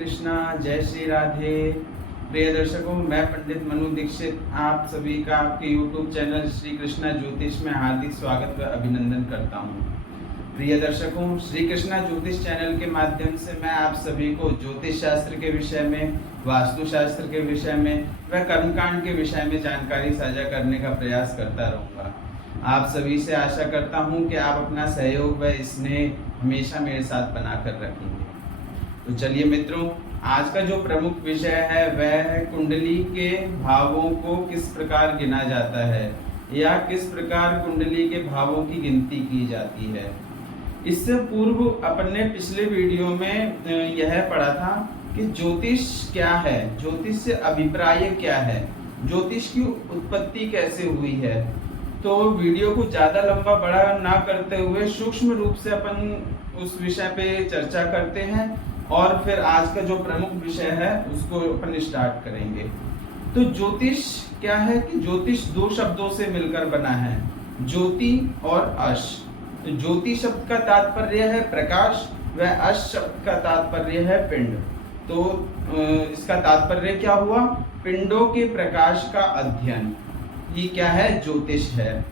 कृष्णा, जय श्री राधे। प्रिय दर्शकों, मैं पंडित मनु दीक्षित आप सभी का आपके YouTube चैनल श्री कृष्णा ज्योतिष में हार्दिक स्वागत व अभिनंदन करता हूं। प्रिय दर्शकों, श्री कृष्णा ज्योतिष चैनल के माध्यम से मैं आप सभी को ज्योतिष शास्त्र के विषय में, वास्तु शास्त्र के विषय में व कर्मकांड के विषय में जानकारी साझा करने का प्रयास करता रहूँगा। आप सभी से आशा करता हूँ कि आप अपना सहयोग व स्नेह हमेशा मेरे साथ बनाकर रखेंगे। तो चलिए मित्रों, आज का जो प्रमुख विषय है वह है कुंडली के भावों को किस प्रकार गिना जाता है या किस प्रकार कुंडली के भावों की गिनती की जाती है। इससे पूर्व अपन ने पिछले वीडियो में यह पढ़ा था कि ज्योतिष क्या है, ज्योतिष से अभिप्राय क्या है, ज्योतिष की उत्पत्ति कैसे हुई है। तो वीडियो को ज़्यादा लंबा बड़ा ना करते हुए सूक्ष्म रूप से अपन उस विषय पे चर्चा करते हैं और फिर आज का जो प्रमुख विषय है उसको अपन स्टार्ट करेंगे। तो ज्योतिष क्या है कि ज्योतिष दो शब्दों से मिलकर बना है, ज्योति और अश। तो ज्योति शब्द का तात्पर्य है प्रकाश व अश शब्द का तात्पर्य है पिंड। तो इसका तात्पर्य क्या हुआ? पिंडों के प्रकाश का अध्ययन, ये क्या है? ज्योतिष है।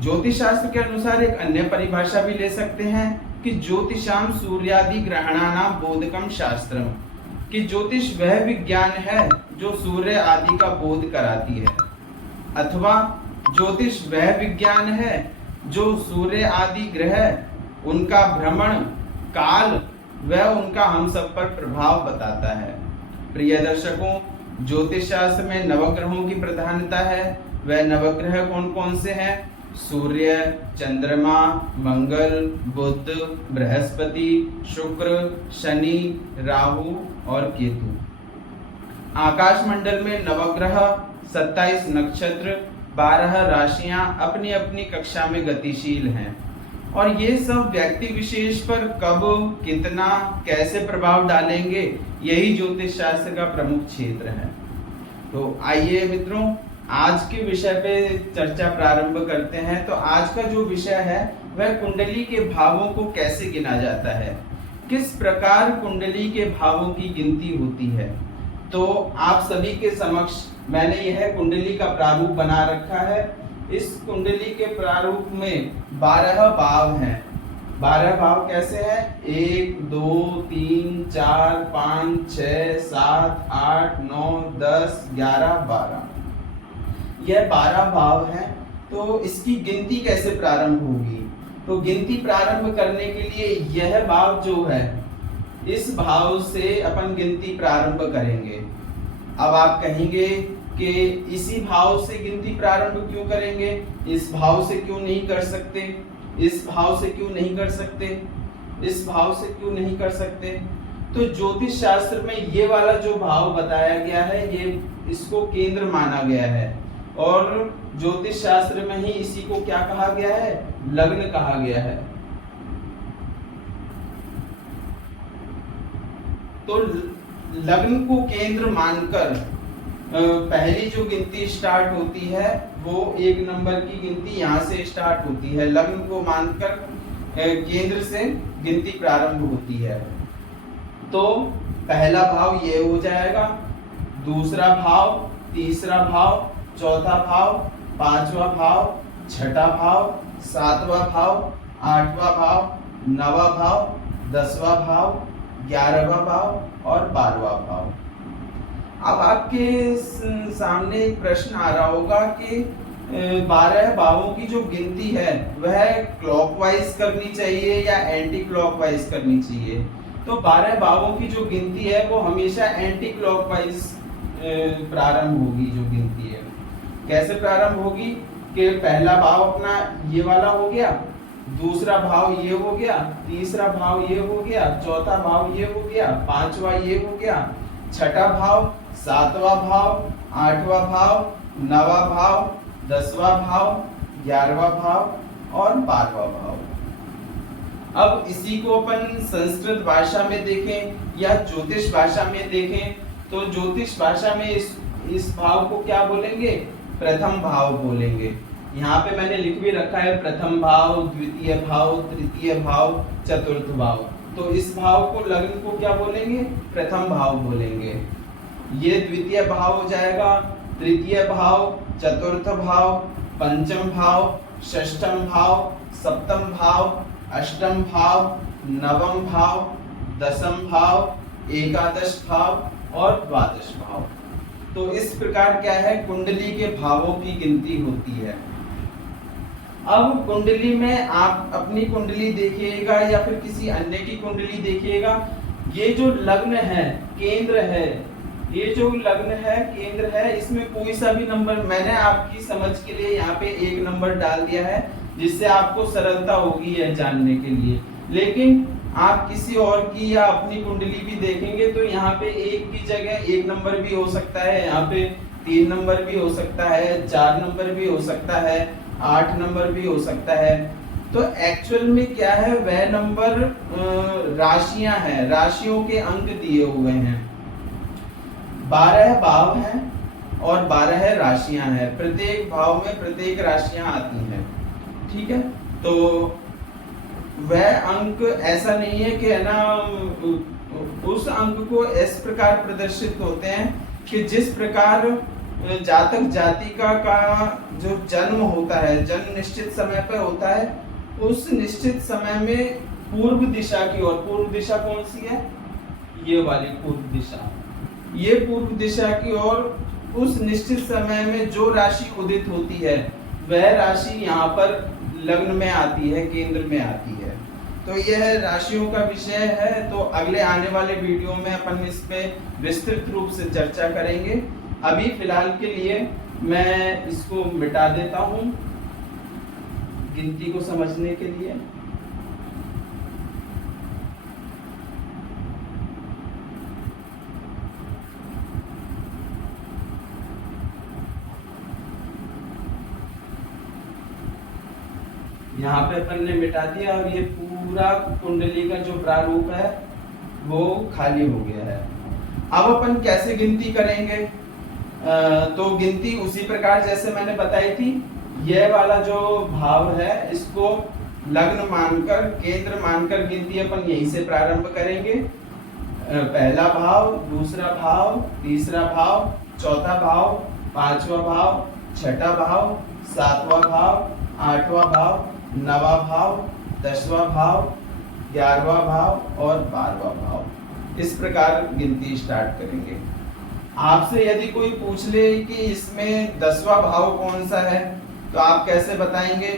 ज्योतिष शास्त्र के अनुसार एक अन्य परिभाषा भी ले सकते हैं कि ज्योतिषाम सूर्यादि ग्रहणानाम बोधकम शास्त्रम, कि ज्योतिष वह विज्ञान है जो सूर्य आदि का बोध कराती है, अथवा ज्योतिष वह विज्ञान है जो सूर्य आदि ग्रह, उनका भ्रमण काल व उनका हम सब पर प्रभाव बताता है। प्रिय दर्शकों, ज्योतिष शास्त्र में नवग्रहों की प्रधानता है। वह नवग्रह कौन कौन से हैं? सूर्य, चंद्रमा, मंगल, बुध, बृहस्पति, शुक्र, शनि, राहु और केतु। आकाश मंडल में नवग्रह, 27 नक्षत्र, 12 राशियां अपनी अपनी कक्षा में गतिशील हैं और ये सब व्यक्ति विशेष पर कब, कितना, कैसे प्रभाव डालेंगे, यही ज्योतिष शास्त्र का प्रमुख क्षेत्र है। तो आइए मित्रों, आज के विषय पे चर्चा प्रारंभ करते हैं। तो आज का जो विषय है वह कुंडली के भावों को कैसे गिना जाता है, किस प्रकार कुंडली के भावों की गिनती होती है। तो आप सभी के समक्ष मैंने यह कुंडली का प्रारूप बना रखा है। इस कुंडली के प्रारूप में 12 भाव हैं। 12 भाव कैसे हैं? 1 2 3 4 5 6 7 8 9 10 11 12, यह 12 भाव हैं। तो इसकी गिनती कैसे प्रारंभ होगी? तो गिनती प्रारंभ करने के लिए यह भाव जो है, इस भाव से अपन गिनती प्रारंभ करेंगे। अब आप कहेंगे कि इसी भाव से गिनती प्रारंभ क्यों करेंगे, इस भाव से क्यों नहीं कर सकते, इस भाव से क्यों नहीं कर सकते, इस भाव से क्यों नहीं कर सकते। तो ज्योतिष शास्त्र में ये वाला जो भाव बताया गया है, ये इसको केंद्र माना गया है और ज्योतिष शास्त्र में ही इसी को क्या कहा गया है? लग्न कहा गया है। तो लग्न को केंद्र मानकर पहली जो गिनती स्टार्ट होती है वो 1 नंबर की गिनती यहाँ से स्टार्ट होती है। लग्न को मानकर केंद्र से गिनती प्रारंभ होती है। तो पहला भाव ये हो जाएगा, दूसरा भाव, तीसरा भाव, चौथा भाव, 5वां भाव, 6ठा भाव, 7वां भाव, 8वां भाव, 9वां भाव, 10वां भाव, 11वां भाव और 12वां भाव। अब आपके सामने एक प्रश्न आ रहा होगा कि 12 भावों की जो गिनती है वह क्लॉकवाइज करनी चाहिए या एंटी क्लॉकवाइज करनी चाहिए। तो 12 भावों की जो गिनती है वो हमेशा एंटी क्लॉकवाइज प्रारंभ होगी। जो गिनती है कैसे प्रारंभ होगी कि पहला भाव अपना ये वाला हो गया, दूसरा भाव ये हो गया, तीसरा भाव ये हो गया, चौथा भाव ये हो गया, 5वां ये हो गया, 6ठा भाव, 7वां भाव, 8वां भाव, 9वां भाव, 10वां भाव, 11वां भाव और 12वां भाव। अब इसी को अपन संस्कृत भाषा में देखें या ज्योतिष भाषा में देखें तो ज्योतिष भाषा में इस भाव को क्या बोलेंगे? प्रथम भाव बोलेंगे। यहाँ पे मैंने लिख भी रखा है प्रथम भाव, द्वितीय भाव, तृतीय भाव, चतुर्थ भाव। तो इस भाव को, लग्न को क्या बोलेंगे? प्रथम भाव बोलेंगे। ये द्वितीय भाव हो जाएगा, तृतीय भाव, चतुर्थ भाव, पंचम भाव, षष्ठम भाव, सप्तम भाव, अष्टम भाव, नवम भाव, दसम भाव, एकादश भाव और द्वादश भाव। तो इस प्रकार क्या है, कुंडली के भावों की गिनती होती है। अब कुंडली में आप अपनी कुंडली देखिएगा या फिर किसी अन्य की कुंडली देखिएगा, ये जो लग्न है, केंद्र है, ये जो लग्न है, केंद्र है, इसमें कोई सा भी नंबर, मैंने आपकी समझ के लिए यहाँ पे एक नंबर डाल दिया है, जिससे आपको सरलता होगी यह जानने के लिए। लेकिन आप किसी और की या अपनी कुंडली भी देखेंगे तो यहाँ पे एक की जगह एक नंबर भी हो सकता है, यहाँ पे 3 नंबर भी हो सकता है, 4 नंबर भी हो सकता है, 8 नंबर भी हो सकता है। तो एक्चुअल में क्या है, वह नंबर राशियां हैं, राशियों के अंक दिए हुए हैं। 12 भाव हैं और 12 राशियां हैं, प्रत्येक भाव में प्रत्येक राशियां आती हैं। ठीक है, तो वह अंक ऐसा नहीं है कि है ना, उस अंक को इस प्रकार प्रदर्शित होते हैं कि जिस प्रकार जातक जातिका का जो जन्म होता है, जन्म निश्चित समय पर होता है, उस निश्चित समय में पूर्व दिशा की ओर, पूर्व दिशा कौन सी है, ये वाली पूर्व दिशा, ये पूर्व दिशा की ओर उस निश्चित समय में जो राशि उदित होती है, वह राशि यहाँ पर लग्न में आती है, केंद्र में आती है। तो यह राशियों का विषय है। तो अगले आने वाले वीडियो में अपन इस पे विस्तृत रूप से चर्चा करेंगे। अभी फिलहाल के लिए मैं इसको मिटा देता हूँ गिनती को समझने के लिए। यहाँ पे अपन ने मिटा दिया और ये पूरा कुंडली का जो प्रारूप है वो खाली हो गया है। अब अपन कैसे गिनती करेंगे? तो गिनती उसी प्रकार जैसे मैंने बताई थी, यह वाला जो भाव है इसको लग्न मानकर, केंद्र मानकर गिनती अपन यहीं से प्रारंभ करेंगे। पहला भाव, दूसरा भाव, तीसरा भाव, चौथा भाव, पांचवा भाव, छठा भाव, सातवां भाव, आठवां भाव, नवा भाव, 10वां भाव, 11वां भाव और 12वां भाव। इस प्रकार गिनती स्टार्ट करेंगे। आपसे यदि कोई पूछ ले कि इसमें 10वां भाव कौन सा है, तो आप कैसे बताएंगे?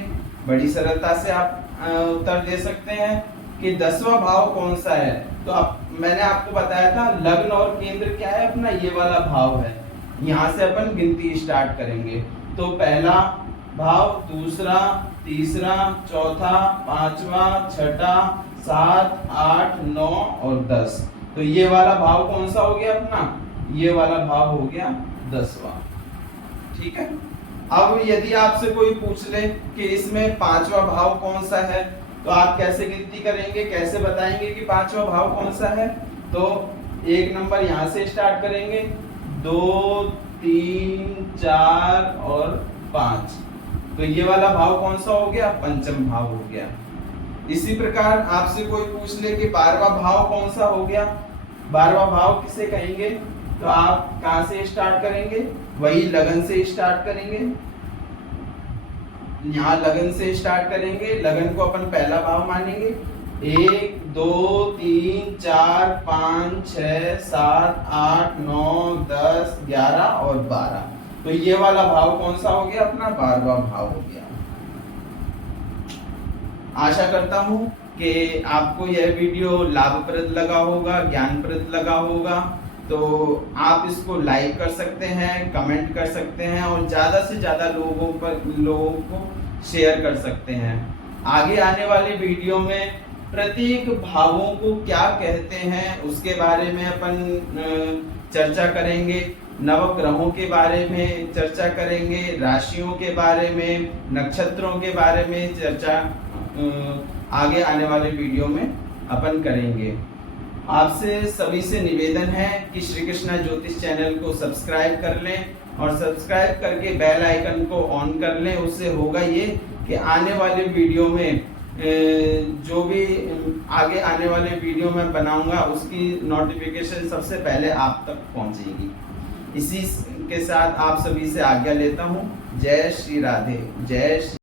बड़ी सरलता से आप उत्तर दे सकते हैं कि 10वां भाव कौन सा है। तो मैंने आपको बताया था लग्न और केंद्र क्या है अपना, ये वाला भाव है। यहाँ से अपन गिनती स्टार्ट करेंगे। तो पहला भाव, दूसरा, तीसरा, चौथा, पांचवा, छठा, 7, 8, 9 और 10। तो ये वाला भाव कौन सा हो गया अपना? ये वाला भाव हो गया 10वां। ठीक है। अब यदि आपसे कोई पूछ ले कि इसमें 5वां भाव कौन सा है, तो आप कैसे गिनती करेंगे, कैसे बताएंगे कि 5वां भाव कौन सा है? तो एक नंबर यहाँ से स्टार्ट करेंगे, 2, 3, 4 और 5। तो ये वाला भाव कौन सा हो गया? पंचम भाव हो गया। इसी प्रकार आपसे कोई पूछ ले कि 12वां भाव कौन सा हो गया, 12वां भाव किसे कहेंगे? तो आप कहां से स्टार्ट करेंगे? वही लगन से स्टार्ट करेंगे। यहाँ लगन से स्टार्ट करेंगे, लगन को अपन पहला भाव मानेंगे। 1, 2, 3, 4, 5, 6, 7, 8, 9, 10, 11 और 12। तो ये वाला भाव कौन सा हो गया अपना? 12वां भाव हो गया। आशा करता हूं कि आपको यह वीडियो लाभप्रद लगा होगा, ज्ञानप्रद लगा होगा। तो आप इसको लाइक कर सकते हैं, कमेंट कर सकते हैं और ज़्यादा से ज़्यादा लोगों को शेयर कर सकते हैं। आगे आने वाले वीडियो में प्रत्येक भावों को क्या कहते हैं उसके बारे में अपन चर्चा करेंगे, नवग्रहों के बारे में चर्चा करेंगे, राशियों के बारे में, नक्षत्रों के बारे में चर्चा आगे आने वाले वीडियो में अपन करेंगे। आपसे सभी से निवेदन है कि श्री कृष्णा ज्योतिष चैनल को सब्सक्राइब कर लें और सब्सक्राइब करके बेल आइकन को ऑन कर लें। उससे होगा ये कि आने वाले वीडियो में जो भी आगे आने वाले वीडियो मैं बनाऊंगा उसकी नोटिफिकेशन सबसे पहले आप तक पहुंचेगी। इसी के साथ आप सभी से आज्ञा लेता हूं। जय श्री राधे, जय श्री